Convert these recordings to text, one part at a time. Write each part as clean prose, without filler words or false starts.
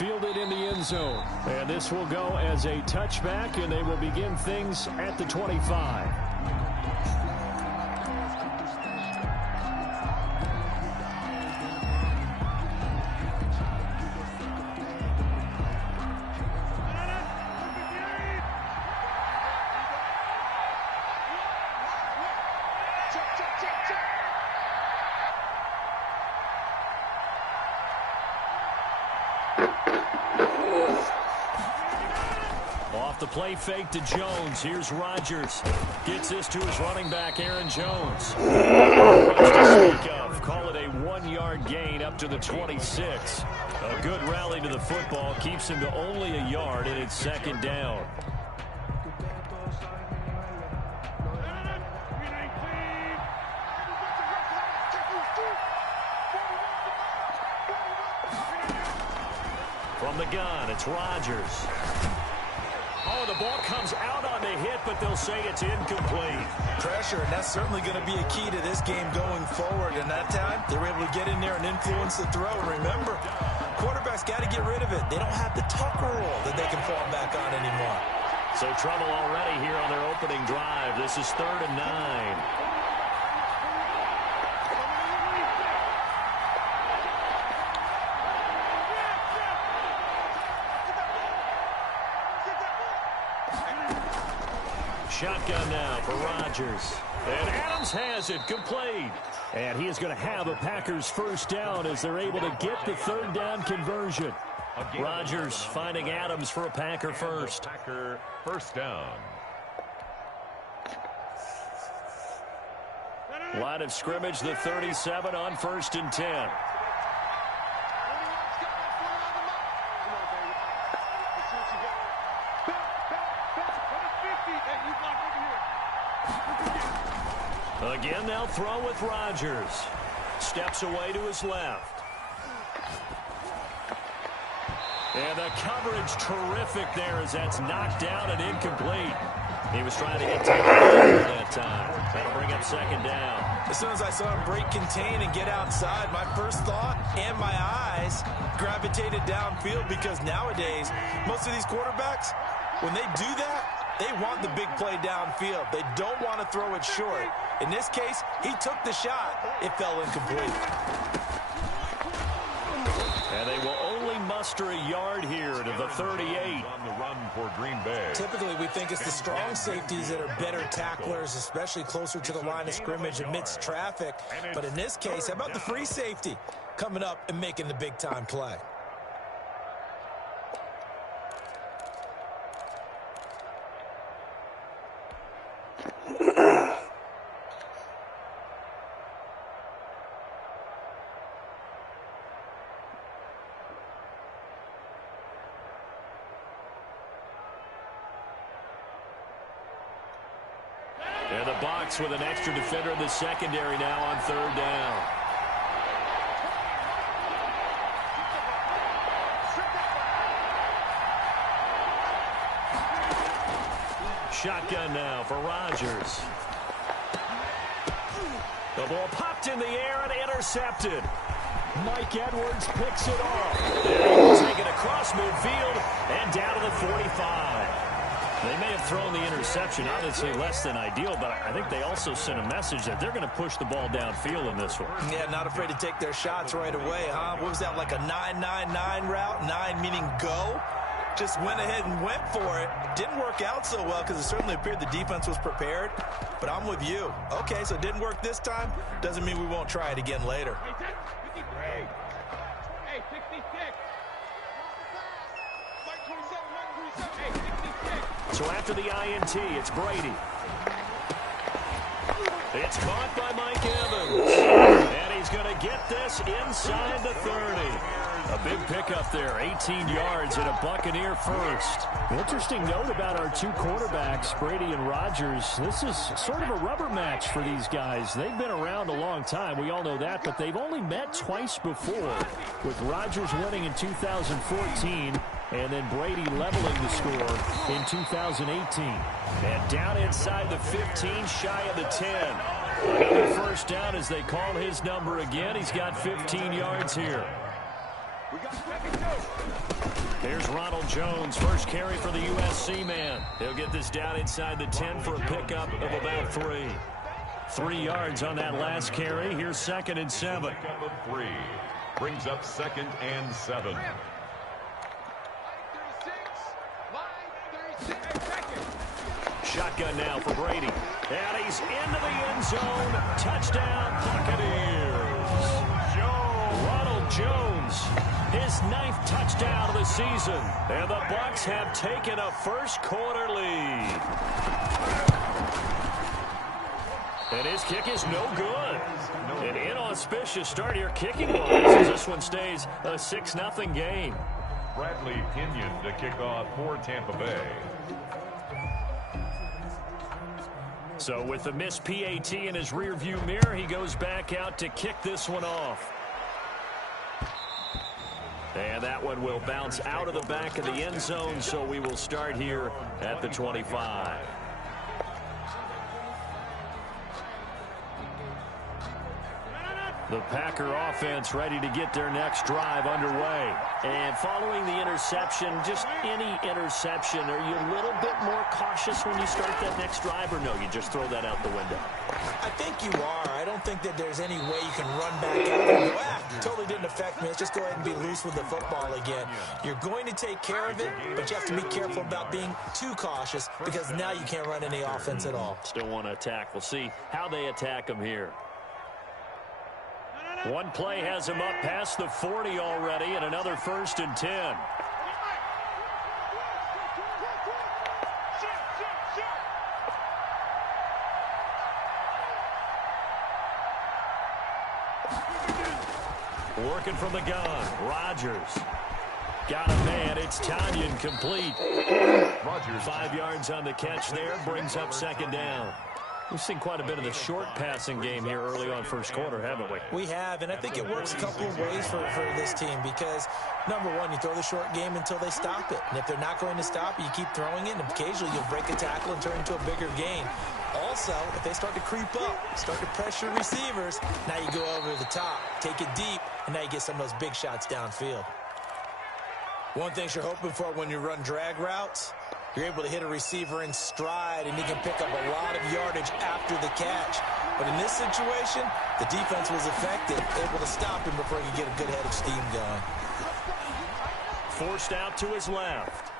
fielded in the end zone. And this will go as a touchback, and they will begin things at the 25. The play fake to Jones. Here's Rodgers. Gets this to his running back, Aaron Jones. Call it a 1-yard gain up to the 26. A good rally to the football keeps him to only a yard, and it's second down. From the gun, it's Rodgers. Oh, the ball comes out on the hit, but they'll say it's incomplete. Pressure, and that's certainly going to be a key to this game going forward. And that time, they were able to get in there and influence the throw. And remember, quarterbacks got to get rid of it. They don't have the Tucker rule that they can fall back on anymore. So trouble already here on their opening drive. This is 3rd and 9. Shotgun now for Rodgers. And Adams has it complete. And he is going to have a Packers first down as they're able to get the 3rd down conversion. Rodgers finding Adams for a Packer first. Packer first down. Line of scrimmage, the 37 on 1st and 10. Again, they'll throw with Rodgers. Steps away to his left. And the coverage terrific there as that's knocked down and incomplete. He was trying to get to that time. That'll bring up second down. As soon as I saw him break contain and get outside, my first thought and my eyes gravitated downfield, because nowadays, most of these quarterbacks, when they do that, they want the big play downfield. They don't want to throw it short. In this case, he took the shot. It fell incomplete. And they will only muster a yard here to the 38. On the run for Green Bay. Typically, we think it's the strong safeties that are better tacklers, especially closer to the line of scrimmage amidst traffic. But in this case, how about the free safety coming up and making the big-time play? And the box with an extra defender in the secondary now on 3rd down. Shotgun now for Rodgers. The ball popped in the air and intercepted. Mike Edwards picks it off. And he'll take it across midfield and down to the 45. They may have thrown the interception, obviously less than ideal, but I think they also sent a message that they're going to push the ball downfield in this one. Yeah, not afraid to take their shots right away, huh? What was that, like a 9-9-9 route? 9 meaning go? Just went ahead and went for it. Didn't work out so well because it certainly appeared the defense was prepared. But I'm with you. Okay, so it didn't work this time. Doesn't mean we won't try it again later. Hey, 66. So after the INT, it's Brady. It's caught by Mike Evans. And he's going to get this inside the 30. A big pickup there, 18 yards and a Buccaneer first. Interesting note about our two quarterbacks, Brady and Rodgers. This is sort of a rubber match for these guys. They've been around a long time. We all know that, but they've only met twice before, with Rodgers winning in 2014 and then Brady leveling the score in 2018. And down inside the 15, shy of the 10. Another first down as they call his number again. He's got 15 yards here. Here's Ronald Jones, first carry for the USC man. He'll get this down inside the 10 for a pickup of about 3. 3 yards on that last carry. Here's 2nd and 7. Pickup of 3. Brings up 2nd and 7. Shotgun now for Brady. And he's into the end zone. Touchdown, Buccaneers. Ronald Jones, his 9th touchdown of the season. And the Bucs have taken a first-quarter lead. And his kick is no good. An inauspicious start here kicking-wise as this one stays a 6-0 game. Bradley Pinion to kick off for Tampa Bay. So with the missed PAT in his rearview mirror, he goes back out to kick this one off. And that one will bounce out of the back of the end zone, so we will start here at the 25. The Packer offense ready to get their next drive underway. And following the interception, just any interception, are you a little bit more cautious when you start that next drive, or no, you just throw that out the window? I think you are. I don't think that there's any way you can run back out there and go, totally didn't affect me. Let's just go ahead and be loose with the football again. You're going to take care of it, but you have to be careful about being too cautious because now you can't run any offense at all. Still want to attack. We'll see how they attack him here. One play has him up past the 40 already, and another 1st and 10. Working from the gun, Rodgers. Got a man, it's Tanyan complete. Rodgers 5 yards on the catch there, brings up 2nd down. We've seen quite a bit of the short passing game here early on first quarter, haven't we? We have, and I think it works a couple of ways for this team because, number one, you throw the short game until they stop it. And if they're not going to stop it, you keep throwing it, and occasionally you'll break a tackle and turn into a bigger gain. Also, if they start to creep up, start to pressure receivers, now you go over the top, take it deep, and now you get some of those big shots downfield. One thing you're hoping for when you run drag routes, you're able to hit a receiver in stride, and he can pick up a lot of yardage after the catch. But in this situation, the defense was effective, able to stop him before he could get a good head of steam going. Forced out to his left.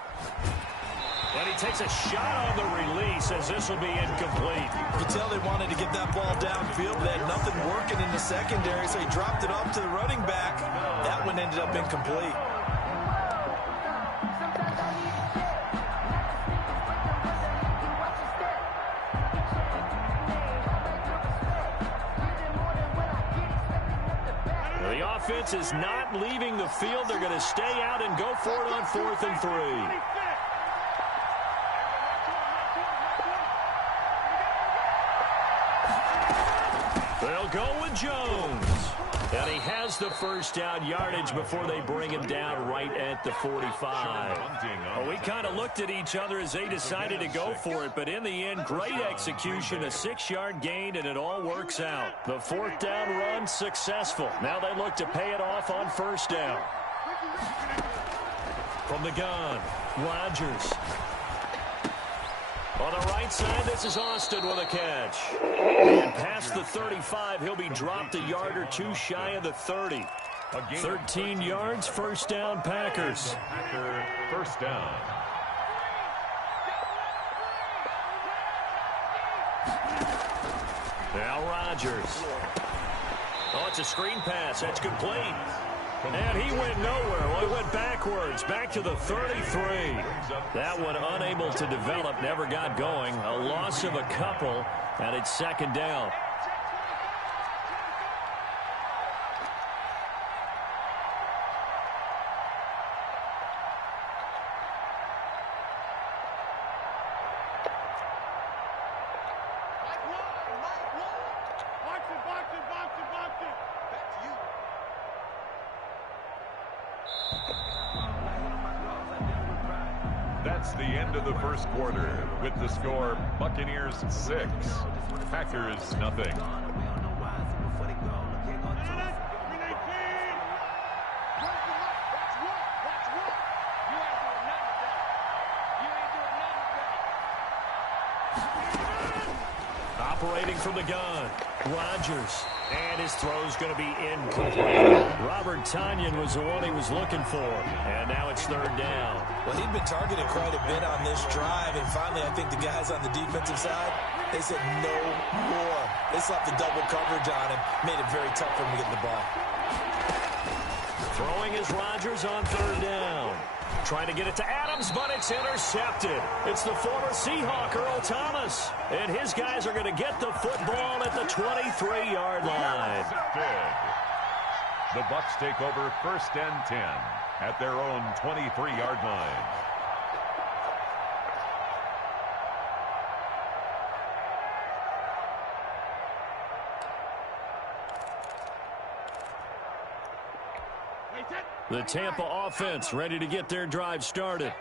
And he takes a shot on the release as this will be incomplete. You can tell they wanted to get that ball downfield, but they had nothing working in the secondary, so he dropped it off to the running back. That one ended up incomplete. The offense is not leaving the field. They're going to stay out and go for it on 4th and 3. They'll go with Jones. And he has the first down yardage before they bring him down right at the 45. Well, we kind of looked at each other as they decided to go for it, but in the end, great execution, a 6-yard gain, and it all works out. The 4th down run successful. Now they look to pay it off on 1st down. From the gun, Rodgers. On the right side, this is Austin with a catch. And past the 35, he'll be dropped a yard or two shy of the 30. 13 yards, 1st down, Packers. First down. Now Rodgers. Oh, it's a screen pass. That's complete. And he went nowhere. Well, he went backwards, back to the 33. That one unable to develop, never got going. A loss of a couple, and it's 2nd down. That's the end of the first quarter with the score Buccaneers 6, Packers nothing. operating from the gun. Rodgers. And his throw's going to be incomplete. Robert Tonyan was the one he was looking for. And now it's third down. Well, he'd been targeted quite a bit on this drive. And finally, I think the guys on the defensive side, they said no more. They slapped the double coverage on him. Made it very tough for him to get the ball. Throwing is Rodgers on third down. Trying to get it to Adams, but it's intercepted. It's the former Seahawk, Earl Thomas. And his guys are going to get the football at the 23-yard line. The Bucs take over 1st and 10 at their own 23-yard line. The Tampa offense ready to get their drive started.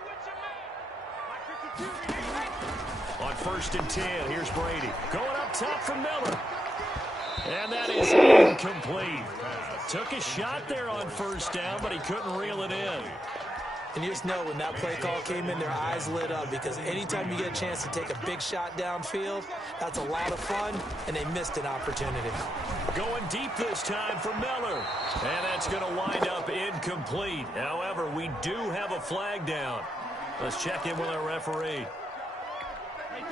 On 1st and 10, here's Brady. Going up top for Miller. And that is incomplete. Took a shot there on 1st down, but he couldn't reel it in. And you just know when that play call came in, their eyes lit up, because anytime you get a chance to take a big shot downfield, that's a lot of fun, and they missed an opportunity. Going deep this time for Miller. And that's going to wind up incomplete. However, we do have a flag down. Let's check in with our referee.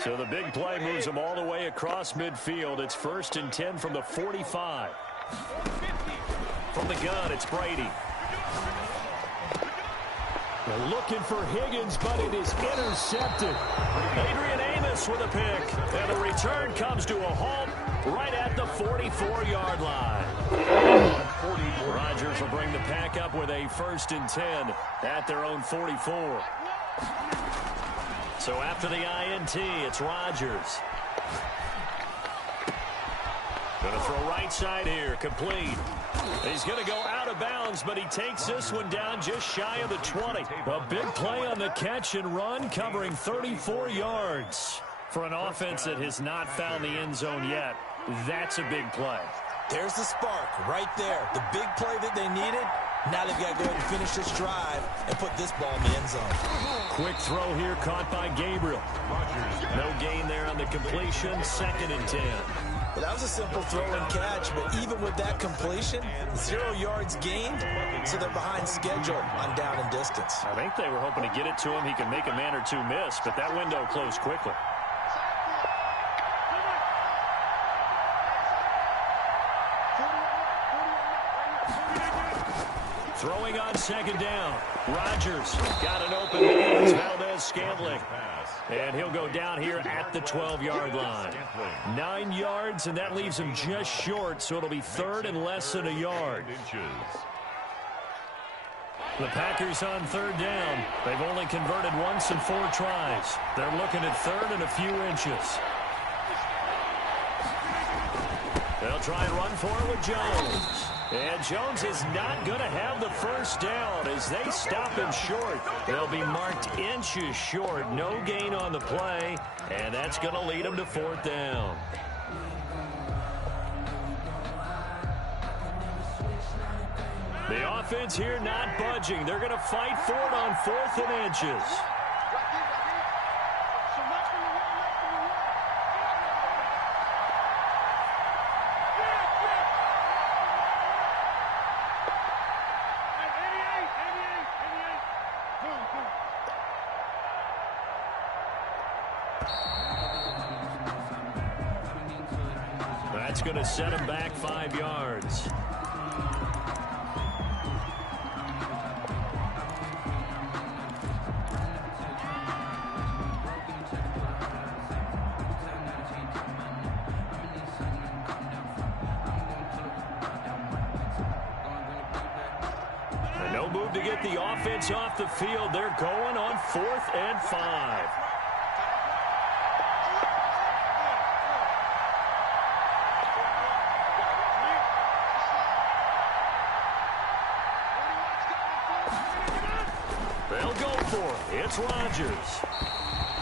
So the big play moves them all the way across midfield. It's 1st and 10 from the 45. From the gun, it's Brady. They're looking for Higgins, but it is intercepted. Adrian Amos with a pick. And the return comes to a halt right at the 44-yard line. Rodgers will bring the pack up with a 1st and 10 at their own 44. So after the INT, it's Rodgers. Going to throw right side here, complete. He's going to go out of bounds, but he takes this one down just shy of the 20. A big play on the catch and run, covering 34 yards. For an offense that has not found the end zone yet, that's a big play. There's the spark right there. The big play that they needed. Now they've got to go ahead and finish this drive and put this ball in the end zone. Quick throw here caught by Gabriel. No gain there on the completion. 2nd and 10. Well, that was a simple throw and catch, but even with that completion, 0 yards gained, so they're behind schedule on down and distance. I think they were hoping to get it to him. He can make a man or two miss, but that window closed quickly. Throwing on 2nd down. Rodgers got an open man. It's Valdez-Scantling. And he'll go down here at the 12-yard line. 9 yards, and that leaves him just short, so it'll be 3rd and less than a yard. The Packers on 3rd down. They've only converted once in 4 tries. They're looking at 3rd and a few inches. They'll try and run for it with Jones. And Jones is not going to have the 1st down as they stop him short. They'll be marked inches short. No gain on the play, and that's going to lead them to 4th down. The offense here not budging. They're going to fight for it on 4th and inches. That's going to set him back 5 yards. And no move to get the offense off the field. They're going on 4th and 5. They'll go for it. It's Rodgers.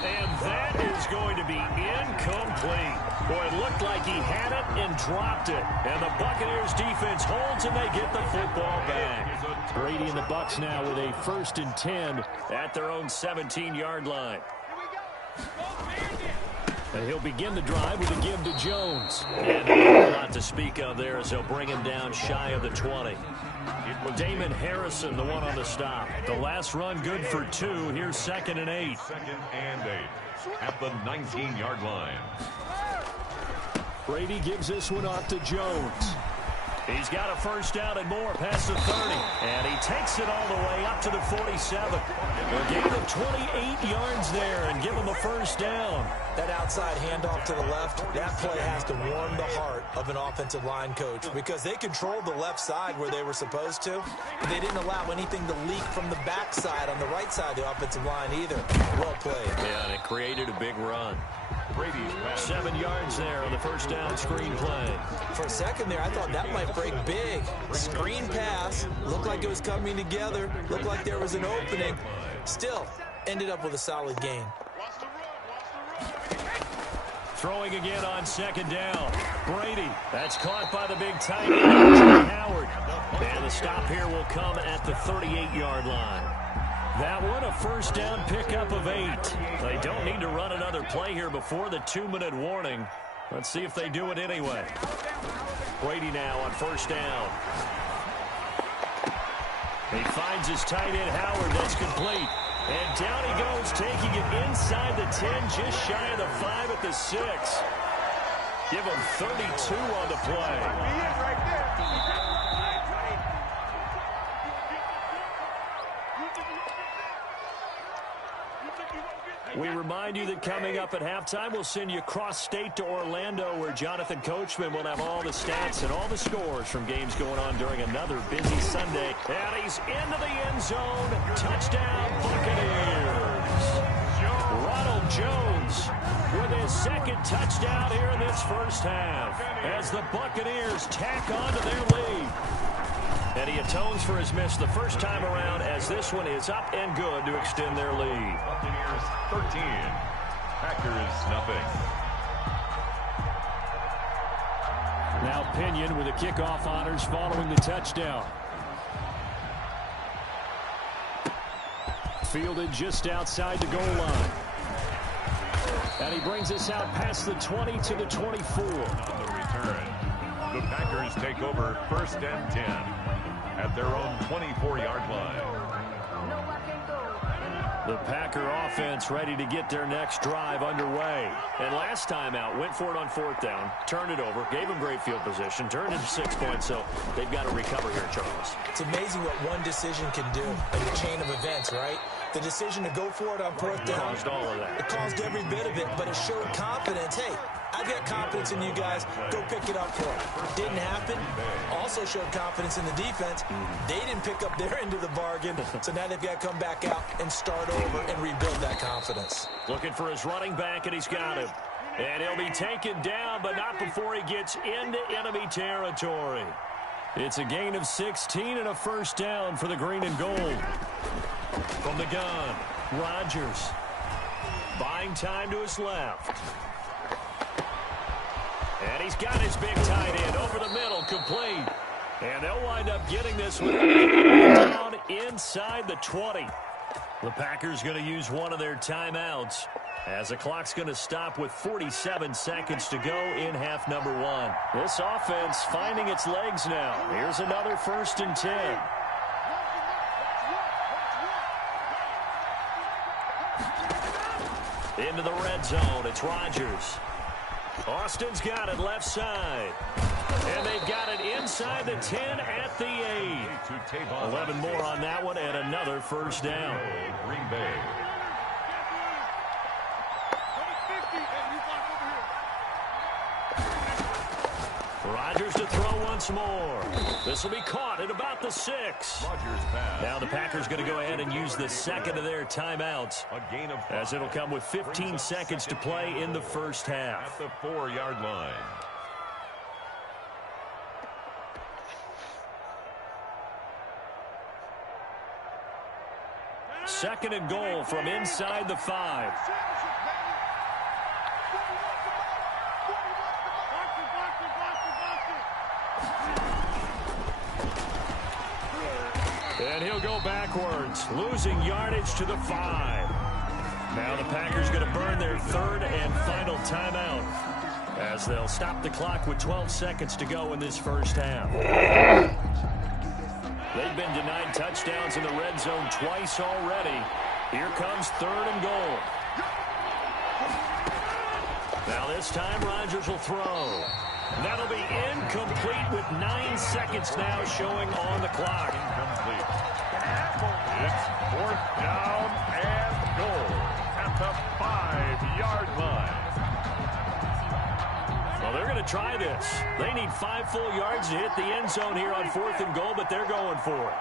And that is going to be incomplete. Boy, it looked like he had it and dropped it. And the Buccaneers defense holds and they get the football back. Brady and the Bucs now with a 1st and 10 at their own 17-yard line. And he'll begin the drive with a give to Jones. And a lot to speak of there as they'll bring him down shy of the 20. Damon Harrison, the one on the stop. The last run good for 2. Here's 2nd and 8. 2nd and 8 at the 19-yard line. Brady gives this one off to Jones. He's got a first down and more past the 30. And he takes it all the way up to the 47. A gain of 28 yards there and give him a first down. That outside handoff to the left, that play has to warm the heart of an offensive line coach because they controlled the left side where they were supposed to. They didn't allow anything to leak from the backside on the right side of the offensive line either. Well played. Yeah, and it created a big run. 7 yards there on the first down screen play. For a second there, I thought that might break big. Screen pass. Looked like it was coming together. Looked like there was an opening. Still, ended up with a solid gain. Throwing again on 2nd down. Brady. That's caught by the big tight end, Howard. And the stop here will come at the 38-yard line. That one, a first down pickup of 8. They don't need to run another play here before the 2-minute warning. Let's see if they do it anyway. Brady now on first down. He finds his tight end, Howard. That's complete. And down he goes, taking it inside the 10, just shy of the 5 at the 6. Give him 32 on the play. We remind you that coming up at halftime, we'll send you cross-state to Orlando, where Jonathan Coachman will have all the stats and all the scores from games going on during another busy Sunday. And he's into the end zone. Touchdown, Buccaneers. Ronald Jones with his 2nd touchdown here in this first half as the Buccaneers tack on to their lead. And he atones for his miss the first time around as this one is up and good to extend their lead. Buccaneers 13, Packers nothing. Now Pinion with the kickoff honors following the touchdown. Fielded just outside the goal line. And he brings us out past the 20 to the 24. On the return, the Packers take over 1st and 10 at their own 24-yard line. The Packer offense ready to get their next drive underway. And last time out, went for it on 4th down, turned it over, gave them great field position, turned into 6 points, so they've got to recover here, Charles. It's amazing what one decision can do in the chain of events, right? The decision to go for it on 4th down. Caused all of that. It caused every bit of it, but it showed confidence. Hey, I've got confidence in you guys. Go pick it up for it. Didn't happen. Also showed confidence in the defense. They didn't pick up their end of the bargain, so now they've got to come back out and start over and rebuild that confidence. Looking for his running back, and he's got him. And he'll be taken down, but not before he gets into enemy territory. It's a gain of 16 and a first down for the green and gold. From the gun, Rodgers. Buying time to his left. And he's got his big tight end over the middle, complete. And they'll wind up getting this one down inside the 20. The Packers going to use one of their timeouts as the clock's going to stop with 47 seconds to go in half number 1. This offense finding its legs now. Here's another 1st and 10. Into the red zone, it's Rodgers. Austin's got it left side. And they've got it inside the 10 at the 8. 11 more on that one and another first down. Green Bay. Rodgers to throw once more. This will be caught at about the 6. Now the Packers going to go ahead and use the 2nd of their timeouts, as it'll come with 15 seconds to play in the first half. At the 4-yard line. Second and goal from inside the 5. And he'll go backwards, losing yardage to the 5. Now the Packers going to burn their third and final timeout as they'll stop the clock with 12 seconds to go in this first half. They've been denied touchdowns in the red zone twice already. Here comes third and goal. Now this time Rodgers will throw. That'll be incomplete with 9 seconds now showing on the clock. Incomplete. It's fourth down and goal at the 5-yard line. Well, they're going to try this. They need 5 full yards to hit the end zone here on fourth and goal, but they're going for it.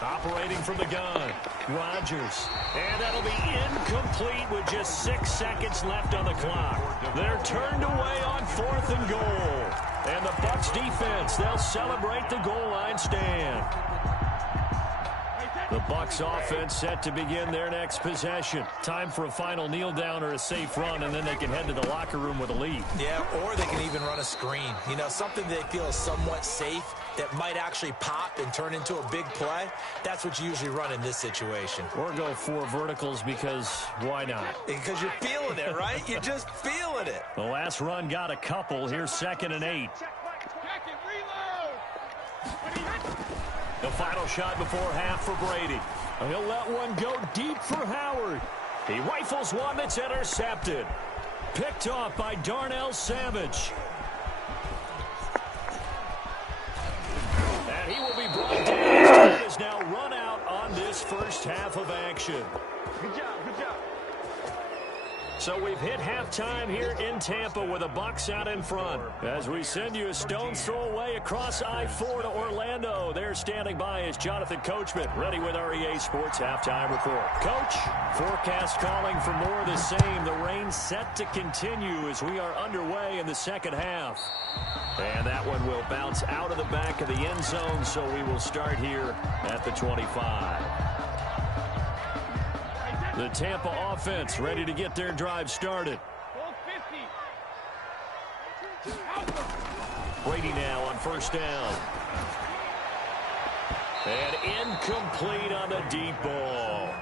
Operating from the gun, Rodgers. And that'll be incomplete with just 6 seconds left on the clock. They're turned away on fourth and goal. And the Bucs defense, they'll celebrate the goal line stand. The Bucs offense set to begin their next possession. Time for a final kneel down or a safe run, and then they can head to the locker room with a lead. Yeah, or they can even run a screen. You know, something they feel is somewhat safe that might actually pop and turn into a big play. That's what you usually run in this situation. Or go 4 verticals because why not? Because you're feeling it, right? You're just feeling it. The last run got a couple. Here's 2nd and 8. The final shot before half for Brady. He'll let one go deep for Howard. He rifles one that's intercepted. Picked off by Darnell Savage. And he will be brought down. His time is now run out on this first half of action. Good job, good job. So we've hit halftime here in Tampa with the Bucs out in front. As we send you a stone's throw away across I-4 to Orlando. There standing by is Jonathan Coachman, ready with our EA Sports Halftime Report. Coach, forecast calling for more of the same. The rain set to continue as we are underway in the second half. And that one will bounce out of the back of the end zone, so we will start here at the 25. The Tampa offense ready to get their drive started. Brady now on first down. And incomplete on the deep ball.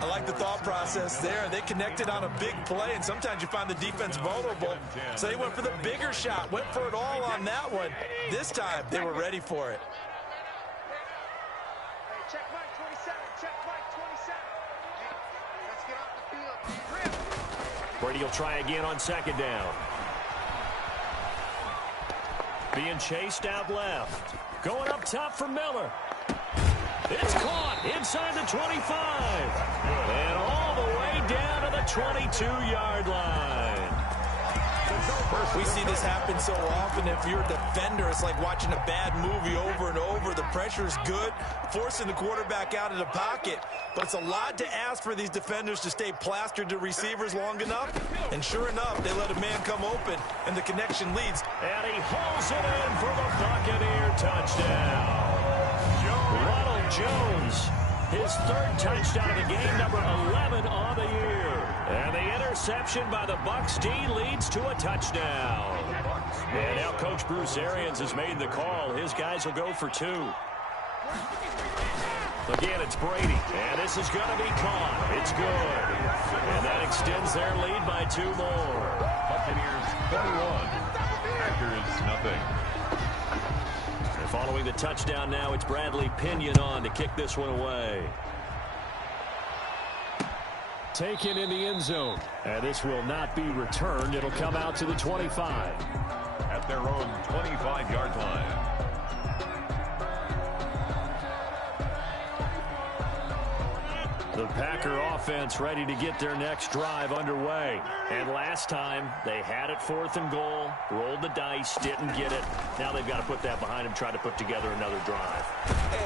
I like the thought process there. They connected on a big play, and sometimes you find the defense vulnerable. So they went for the bigger shot, went for it all on that one. This time, they were ready for it. Check Mike 27, check Mike 27. Let's get off the field. Brady will try again on second down. Being chased out left. Going up top for Miller. It's caught inside the 25. And all the way down to the 22-yard line. We see this happen so often. If you're a defender, it's like watching a bad movie over and over. The pressure's good, forcing the quarterback out of the pocket. But it's a lot to ask for these defenders to stay plastered to receivers long enough. And sure enough, they let a man come open, and the connection leads. And he hauls it in for the Buccaneer touchdown. Ronald Jones, his third touchdown of the game, number 11 on the year. And the interception by the Bucs D leads to a touchdown. And now Coach Bruce Arians has made the call. His guys will go for 2. Again, it's Brady. And this is going to be caught. It's good. And that extends their lead by 2 more. Buccaneers 21. Packers nothing. And following the touchdown now, it's Bradley Pinion on to kick this one away. Taken in the end zone. And this will not be returned. It'll come out to the 25. At their own 25-yard line. The Packer offense ready to get their next drive underway. And last time, they had it 4th and goal, rolled the dice, didn't get it. Now they've got to put that behind them, try to put together another drive.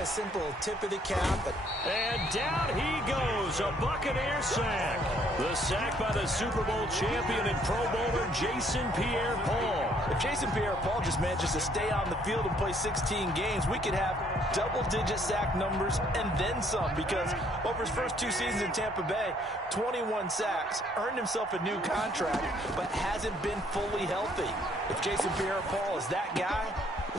A simple tip of the cap. And down he goes, a Buccaneer sack. The sack by the Super Bowl champion and Pro Bowler Jason Pierre-Paul. If Jason Pierre-Paul just manages to stay on the field and play 16 games, we could have double-digit sack numbers and then some, because over his first 2 2 seasons in Tampa Bay, 21 sacks, earned himself a new contract, but hasn't been fully healthy. If Jason Pierre-Paul is that guy,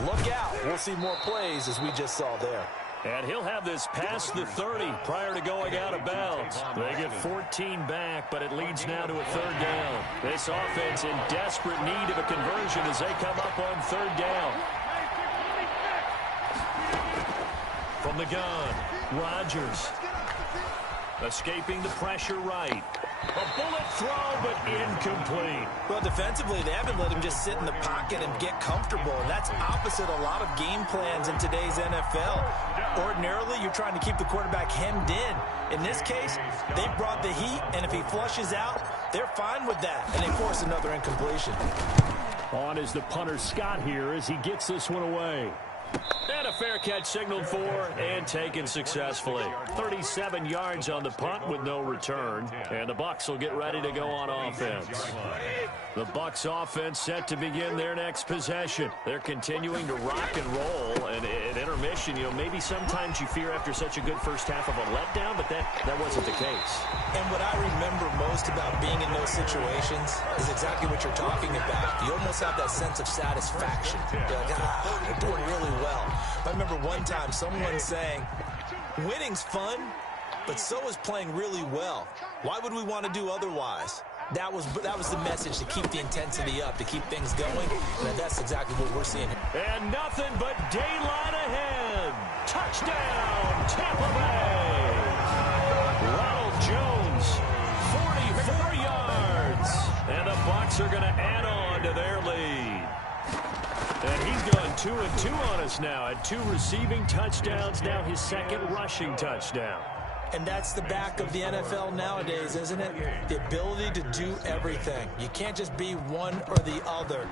look out. We'll see more plays as we just saw there. And he'll have this past the 30 prior to going out of bounds. They get 14 back, but it leads now to a 3rd down. This offense in desperate need of a conversion as they come up on 3rd down. From the gun, Rodgers. Escaping the pressure right. A bullet throw, but incomplete. Well, defensively, they haven't let him just sit in the pocket and get comfortable. And that's opposite a lot of game plans in today's NFL. Ordinarily, you're trying to keep the quarterback hemmed in. In this case, they brought the heat, and if he flushes out, they're fine with that. And they force another incompletion. On is the punter Scott here as he gets this one away. And a fair catch signaled for and taken successfully. 37 yards on the punt with no return. And the Bucs will get ready to go on offense. The Bucs offense set to begin their next possession. They're continuing to rock and roll. And at intermission, you know, maybe sometimes you fear after such a good first half of a letdown, but that wasn't the case. And what I remember most about being in those situations is exactly what you're talking about. You almost have that sense of satisfaction. You're like, they're doing really well. I remember one time someone saying, winning's fun, but so is playing really well. Why would we want to do otherwise? That was the message, to keep the intensity up, to keep things going. And that's exactly what we're seeing. And nothing but daylight ahead. Touchdown, Tampa Bay. Ronald Jones, 44 yards. And the Bucs are going to add on to their lead. And he's gone 2-2 on us now. Had 2 receiving touchdowns, now his 2nd rushing touchdown. And that's the back of the NFL nowadays, isn't it? The ability to do everything. You can't just be one or the other.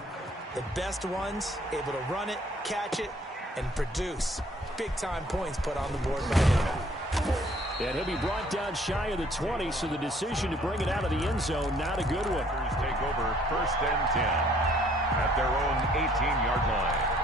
The best ones, able to run it, catch it, and produce. Big-time points put on the board by him. And he'll be brought down shy of the 20, so the decision to bring it out of the end zone, not a good one. Take over 1st and 10 at their own 18-yard line.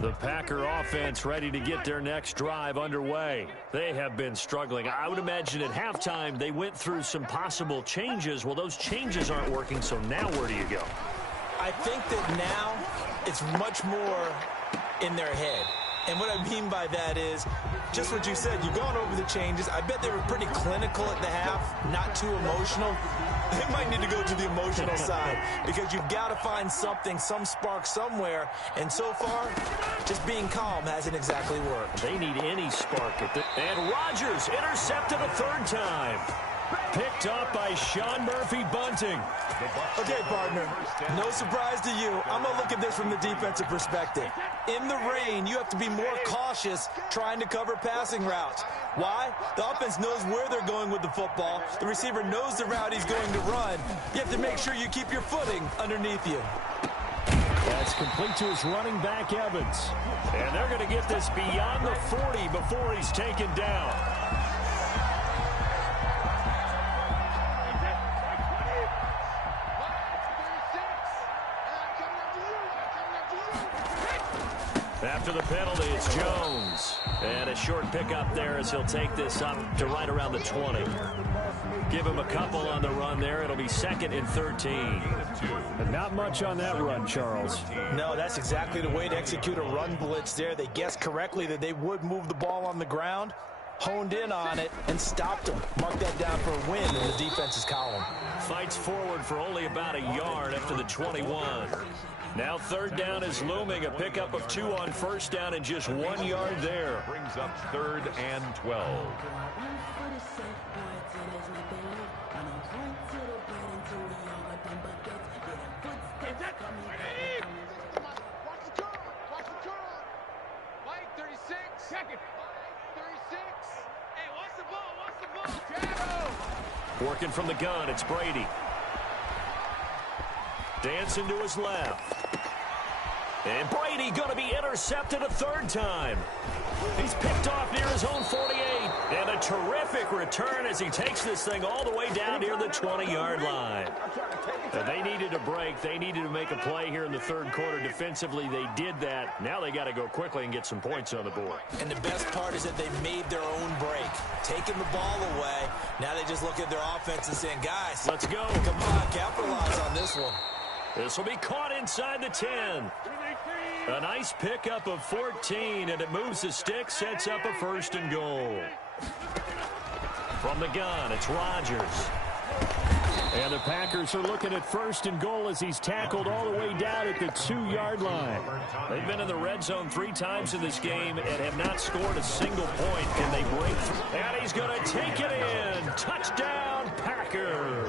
The Packer offense ready to get their next drive underway. They have been struggling. I would imagine at halftime they went through some possible changes. Well, those changes aren't working, so now where do you go? I think that now it's much more in their head. And what I mean by that is just what you said. You've gone over the changes. I bet they were pretty clinical at the half, not too emotional. They might need to go to the emotional side because you've got to find something, some spark somewhere. And so far, just being calm hasn't exactly worked. They need any spark at this. And Rodgers intercepted a 3rd time. Picked up by Sean Murphy-Bunting. Okay, partner, no surprise to you. I'm going to look at this from the defensive perspective. In the rain, you have to be more cautious trying to cover passing routes. Why? The offense knows where they're going with the football. The receiver knows the route he's going to run. You have to make sure you keep your footing underneath you. That's complete to his running back, Evans. And they're going to get this beyond the 40 before he's taken down. After the penalty, it's Jones. And a short pickup there as he'll take this up to right around the 20. Give him a couple on the run there. It'll be 2nd and 13. And not much on that run, Charles. No, that's exactly the way to execute a run blitz there. They guessed correctly that they would move the ball on the ground, honed in on it, and stopped them. Mark that down for a win in the defense's column. Fights forward for only about a yard after the 21. Now 3rd down is looming. A pickup of 2 on 1st down and just 1 yard there. Brings up 3rd and 12. Watch the turn. Mike, 36. Second. 36. Hey, what's the ball? Shadow. Working from the gun, it's Brady. Dancing to his left. And Brady going to be intercepted a third time. He's picked off near his own 48. And a terrific return as he takes this thing all the way down near the 20-yard line. And they needed a break. They needed to make a play here in the third quarter. Defensively, they did that. Now they got to go quickly and get some points on the board. And the best part is that they made their own break. Taking the ball away. Now they just look at their offense and saying, guys, let's go. Come on, capitalize on this one. This will be caught inside the 10. A nice pickup of 14, and it moves the stick, sets up a first and goal. From the gun, it's Rodgers. And the Packers are looking at first and goal as he's tackled all the way down at the 2-yard line. They've been in the red zone 3 times in this game and have not scored a single point. Can they break through? And he's going to take it in. Touchdown, Packers.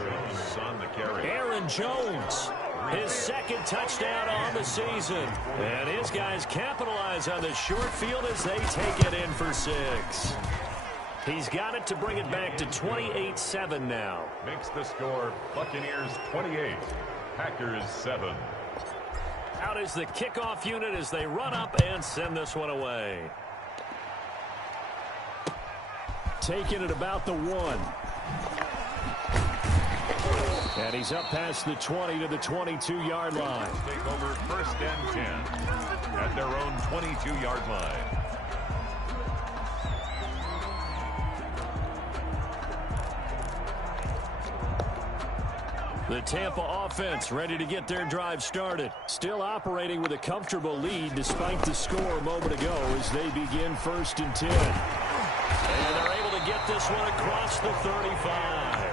Aaron Jones. His second touchdown on the season. And his guys capitalize on the short field as they take it in for 6. He's got it to bring it back to 28-7 now. Makes the score Buccaneers 28, Packers 7. Out is the kickoff unit as they run up and send this one away. Taking it about the 1. And he's up past the 20 to the 22-yard line. Take over first and 10 at their own 22-yard line. The Tampa offense ready to get their drive started. Still operating with a comfortable lead despite the score a moment ago as they begin first and 10. And they're able to get this one across the 35.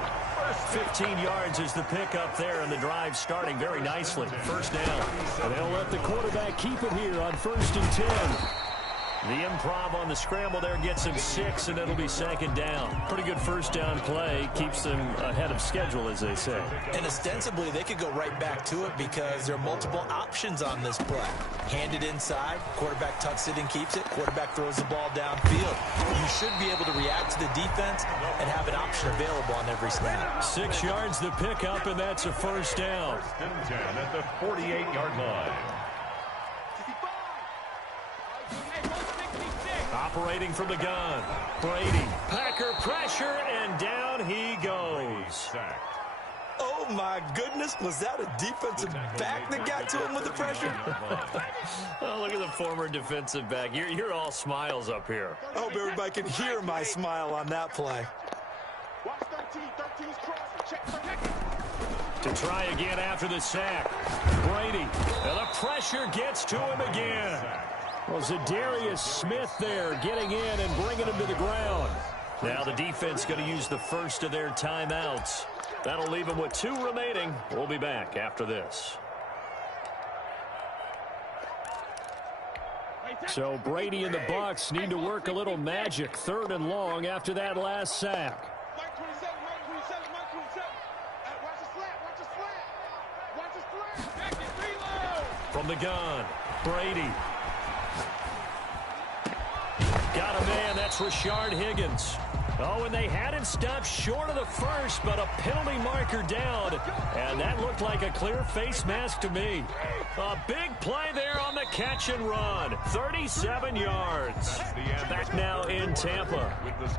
15 yards is the pickup there, and the drive starting very nicely. First down. And they'll let the quarterback keep it here on first and 10. The improv on the scramble there gets him 6, and it'll be second down. Pretty good first down play. Keeps them ahead of schedule, as they say. And ostensibly, they could go right back to it because there are multiple options on this play. Hand it inside. Quarterback tucks it and keeps it. Quarterback throws the ball downfield. You should be able to react to the defense and have an option available on every snap. 6 yards the pickup, and that's a first down. First and 10 at the 48-yard line. Operating from the gun. Brady. Packer pressure, and down he goes. Oh, my goodness. Was that a defensive back that got to him with the pressure? Oh, look at the former defensive back. You're all smiles up here. I hope everybody can hear my smile on that play. To try again after the sack. Brady. And the pressure gets to him again. Well, Zadarius Smith there getting in and bringing him to the ground. Now the defense going to use the first of their timeouts. That'll leave them with 2 remaining. We'll be back after this. So Brady and the Bucs need to work a little magic. 3rd and long after that last sack. From the gun, Brady. Got a man, that's Rashard Higgins. Oh, and they had him stopped short of the first, but a penalty marker down. And that looked like a clear face mask to me. A big play there on the catch and run. 37 yards. Back now in Tampa.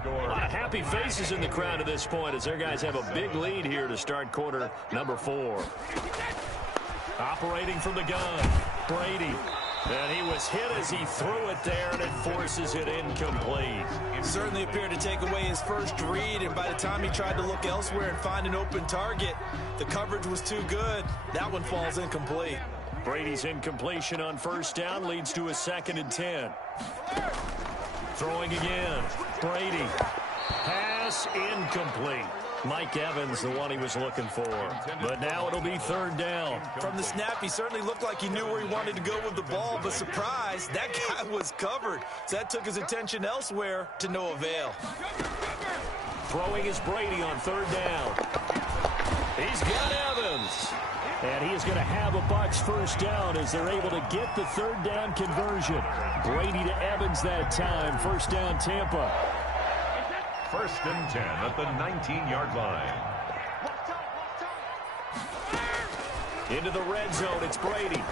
A lot of happy faces in the crowd at this point as their guys have a big lead here to start quarter number 4. Operating from the gun, Brady. And he was hit as he threw it there, and it forces it incomplete. Certainly appeared to take away his first read, and by the time he tried to look elsewhere and find an open target, the coverage was too good. That one falls incomplete. Brady's incompletion on first down leads to a 2nd and 10. Throwing again. Brady. Pass incomplete. Mike Evans, the one he was looking for. But now it'll be 3rd down. From the snap, he certainly looked like he knew where he wanted to go with the ball, but surprise, that guy was covered. So that took his attention elsewhere to no avail. Throwing is Brady on 3rd down. He's got Evans. And he is going to have a Bucs first down as they're able to get the 3rd down conversion. Brady to Evans that time. First down, Tampa. First and 10 at the 19-yard line. Into the red zone, it's Brady.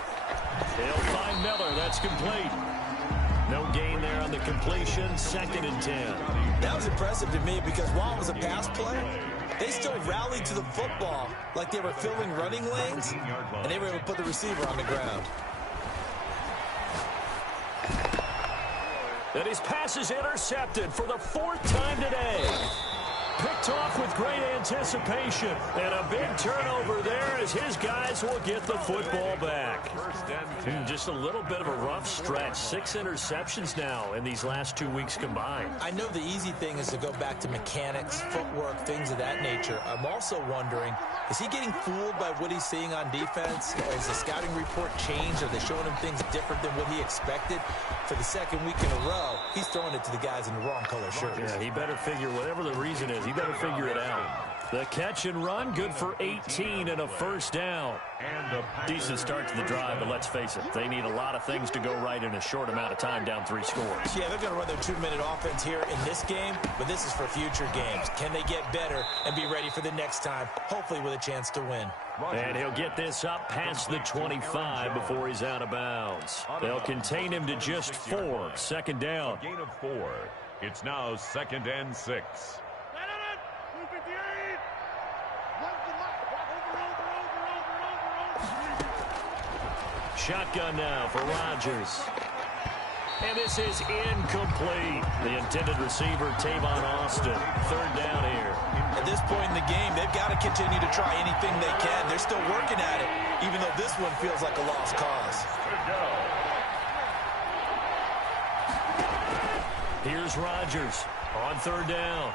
He'll find Miller. That's complete. No gain there on the completion. 2nd and 10. That was impressive to me because while it was a pass play, they still rallied to the football like they were filling running lanes, and they were able to put the receiver on the ground. And his pass is intercepted for the 4th time today. Picked off with great anticipation. And a big turnover there as his guys will get the football back. Just a little bit of a rough stretch. 6 interceptions now in these last 2 weeks combined. I know the easy thing is to go back to mechanics, footwork, things of that nature. I'm also wondering, is he getting fooled by what he's seeing on defense? Has the scouting report changed? Are they showing him things different than what he expected? For the 2nd week in a row, he's throwing it to the guys in the wrong color shirts. Yeah, he better figure, whatever the reason is, he better figure it out. The catch and run, good for 18 and a 1st down. Decent start to the drive, but let's face it, they need a lot of things to go right in a short amount of time, down 3 scores. Yeah, they're going to run their 2-minute offense here in this game, but this is for future games. Can they get better and be ready for the next time, hopefully with a chance to win? And he'll get this up past the 25 before he's out of bounds. They'll contain him to just 4, 2nd down. Gain of 4. It's now 2nd and 6. Shotgun now for Rodgers. And this is incomplete. The intended receiver, Tavon Austin. 3rd down here. At this point in the game, they've got to continue to try anything they can. They're still working at it, even though this one feels like a lost cause. Here's Rodgers on 3rd down.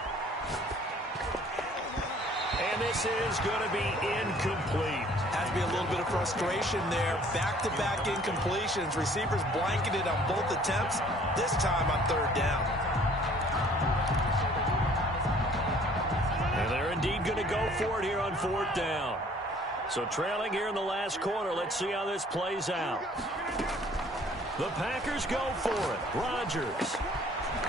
And this is going to be incomplete. Has to be a little bit of frustration there. Back-to-back incompletions. Receivers blanketed on both attempts, this time on 3rd down. And they're indeed going to go for it here on 4th down. So trailing here in the last quarter, let's see how this plays out. The Packers go for it. Rodgers.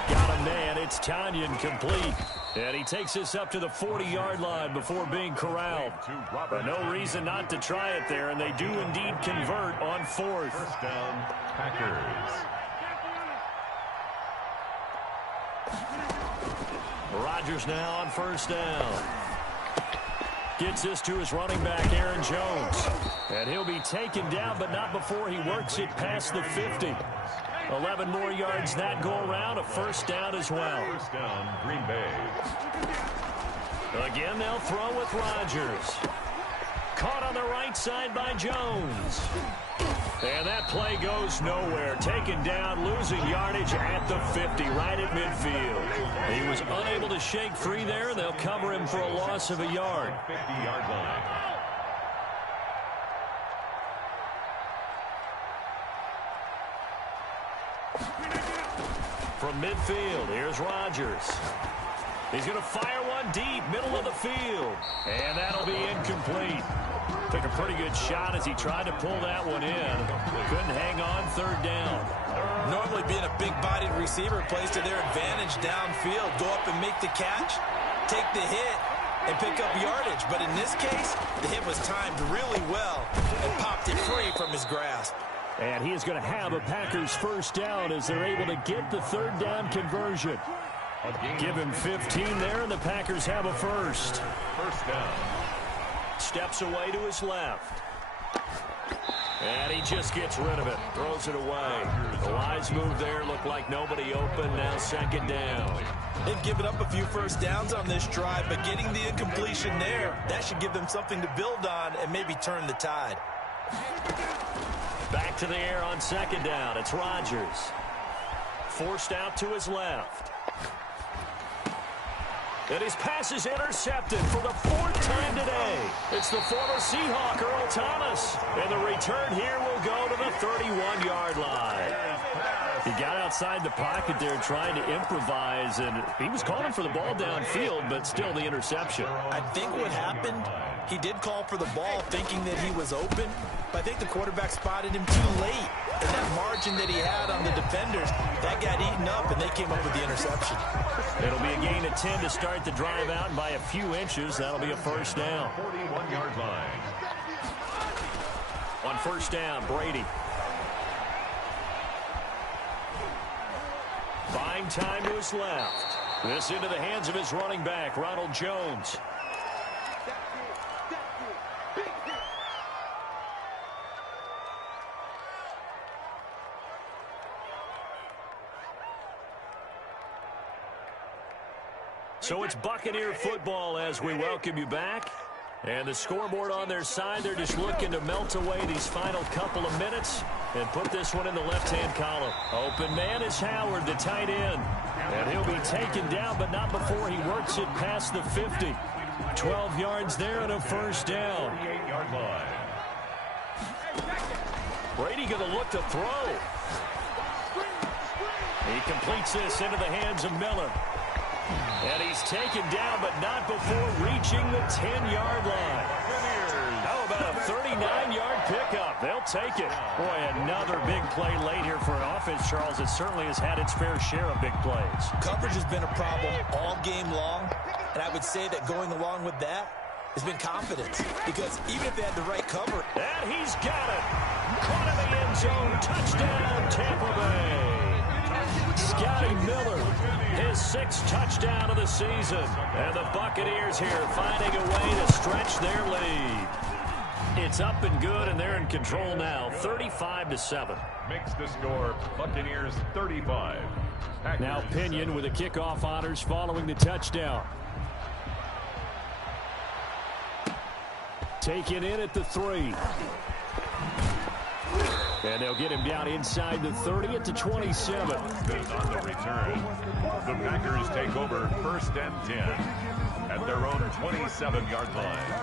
Got a man. It's Tanyan complete. And he takes this up to the 40-yard line before being corralled. But no reason not to try it there, and they do indeed convert on 4th. 1st down, Packers. Rodgers now on 1st down. Gets this to his running back, Aaron Jones. And he'll be taken down, but not before he works it past the 50. 11 more yards that go around, a 1st down as well. 1st down, Green Bay. Again, they'll throw with Rodgers. Caught on the right side by Jones. And that play goes nowhere. Taken down, losing yardage at the 50, right at midfield. He was unable to shake free there. They'll cover him for a loss of a yard. 50-yard line. From midfield, here's Rodgers. He's going to fire one deep, middle of the field. And that'll be incomplete. Took a pretty good shot as he tried to pull that one in. Couldn't hang on, 3rd down. Normally being a big-bodied receiver plays to their advantage downfield. Go up and make the catch, take the hit, and pick up yardage. But in this case, the hit was timed really well and popped it free from his grasp. And he is going to have a Packers 1st down as they're able to get the 3rd down conversion. Give him 15 there, and the Packers have a 1st. 1st down. Steps away to his left. And he just gets rid of it. Throws it away. The wise move there. Looked like nobody open. Now 2nd down. They've given up a few 1st downs on this drive, but getting the incompletion there, that should give them something to build on and maybe turn the tide. Back to the air on 2nd down. It's Rodgers. Forced out to his left. And his pass is intercepted for the 4th time today. It's the former Seahawk, Earl Thomas. And the return here will go to the 31-yard line. He got outside the pocket there trying to improvise, and he was calling for the ball downfield, but still the interception. I think what happened, he did call for the ball thinking that he was open, but I think the quarterback spotted him too late. And that margin that he had on the defenders, that got eaten up, and they came up with the interception. It'll be a gain of 10 to start the drive out, and by a few inches, that'll be a 1st down. 41-yard line. On 1st down, Brady 9 time was left. This into the hands of his running back, Ronald Jones. So it's Buccaneer football as we welcome you back. And the scoreboard on their side, they're just looking to melt away these final couple of minutes and put this one in the left-hand column. Open man is Howard, the tight end. And he'll be taken down, but not before he works it past the 50. 12 yards there and a first down. 38-yard line. Brady going to look to throw. He completes this into the hands of Miller. And he's taken down, but not before reaching the 10-yard line. How about a 39-yard pickup? They'll take it. Boy, another big play late here for an offense, Charles. It certainly has had its fair share of big plays. Coverage has been a problem all game long, and I would say that going along with that has been confidence. Because even if they had the right cover. And he's got it. Caught in the end zone. Touchdown, Tampa Bay. Scotty Miller, his 6th touchdown of the season. And the Buccaneers here finding a way to stretch their lead. It's up and good, and they're in control now, 35-7. Makes the score, Buccaneers 35. Packers Now Pinion with the kickoff honors following the touchdown. Taken in at the 3. And they'll get him down inside the 30 at the 27. On the return, the Packers take over 1st and 10 at their own 27-yard line.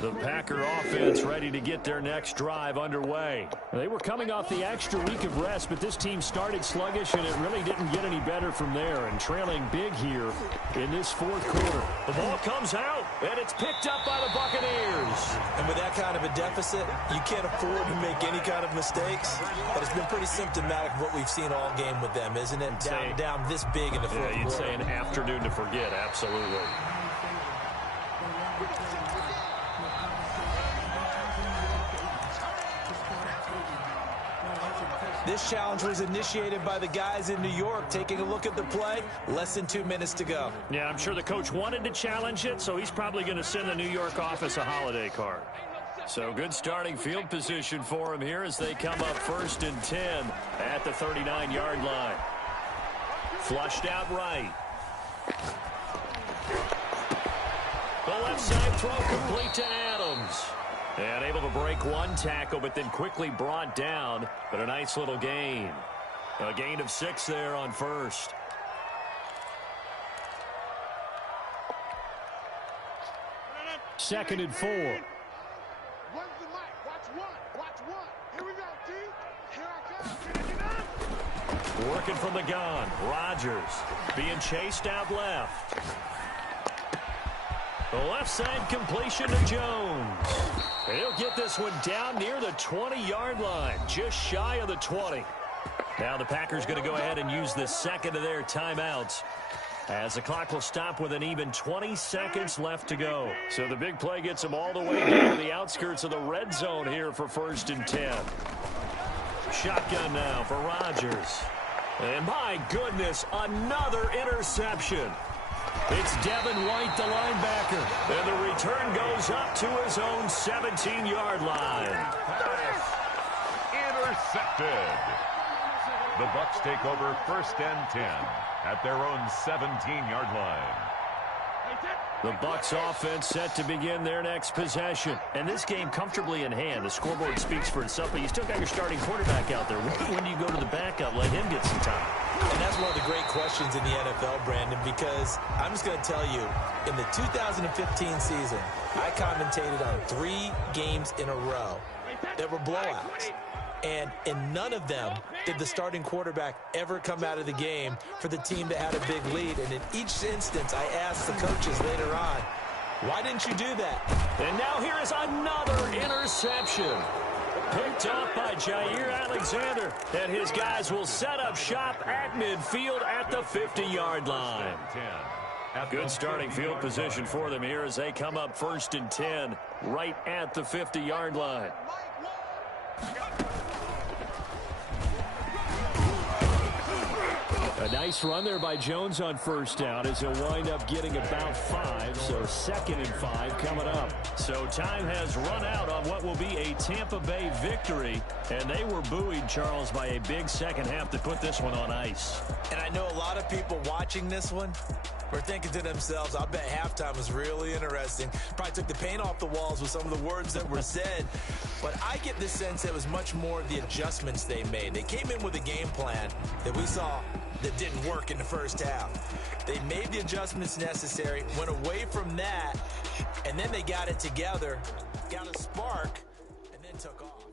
The Packer offense ready to get their next drive underway. They were coming off the extra week of rest, but this team started sluggish, and it really didn't get any better from there. And trailing big here in this 4th quarter. The ball comes out, and it's picked up by the Buccaneers. And with that kind of a deficit, you can't afford to make any kind of mistakes. But it's been pretty symptomatic of what we've seen all game with them, isn't it? Down this big in the 4th quarter. Yeah, you'd say an afternoon to forget, absolutely. This challenge was initiated by the guys in New York. Taking a look at the play, less than 2 minutes to go. Yeah, I'm sure the coach wanted to challenge it, so he's probably going to send the New York office a holiday card. So good starting field position for him here as they come up 1st and 10 at the 39-yard line. Flushed out right. The left side throw complete to Adams. And able to break one tackle, but then quickly brought down. But a nice little gain. A gain of 6 there on 1st. Second and 4. Where's the mic? Watch one. Watch one. Here we go, T. Here I come. Working from the gun. Rodgers being chased out left. The left side completion to Jones. He'll get this one down near the 20-yard line, just shy of the 20. Now the Packers going to go ahead and use the second of their timeouts as the clock will stop with an even 20 seconds left to go. So the big play gets them all the way down to the outskirts of the red zone here for 1st and 10. Shotgun now for Rodgers. And my goodness, another interception. It's Devin White, the linebacker. And the return goes up to his own 17-yard line. Pass intercepted. The Bucs take over 1st and 10 at their own 17-yard line. The Bucs offense set to begin their next possession. And this game comfortably in hand. The scoreboard speaks for itself, but you still got your starting quarterback out there. When do you go to the backup? Let him get some time. And that's one of the great questions in the NFL, Brandon, because I'm just going to tell you, in the 2015 season, I commentated on 3 games in a row that were blowouts. And in none of them did the starting quarterback ever come out of the game for the team that had a big lead. And in each instance, I asked the coaches later on, why didn't you do that? And now here is another interception. Picked off by Jair Alexander. And his guys will set up shop at midfield at the 50-yard line. Good starting field position for them here as they come up 1st and 10 right at the 50-yard line. A nice run there by Jones on first down as he'll wind up getting about 5, so 2nd and 5 coming up. So time has run out on what will be a Tampa Bay victory, and they were buoyed, Charles, by a big second half to put this one on ice. And I know a lot of people watching this one were thinking to themselves, I bet halftime was really interesting. Probably took the paint off the walls with some of the words that were said. But I get the sense it was much more the adjustments they made. They came in with a game plan that we saw that didn't work in the first half. They made the adjustments necessary, went away from that, and then they got it together, got a spark, and then took off.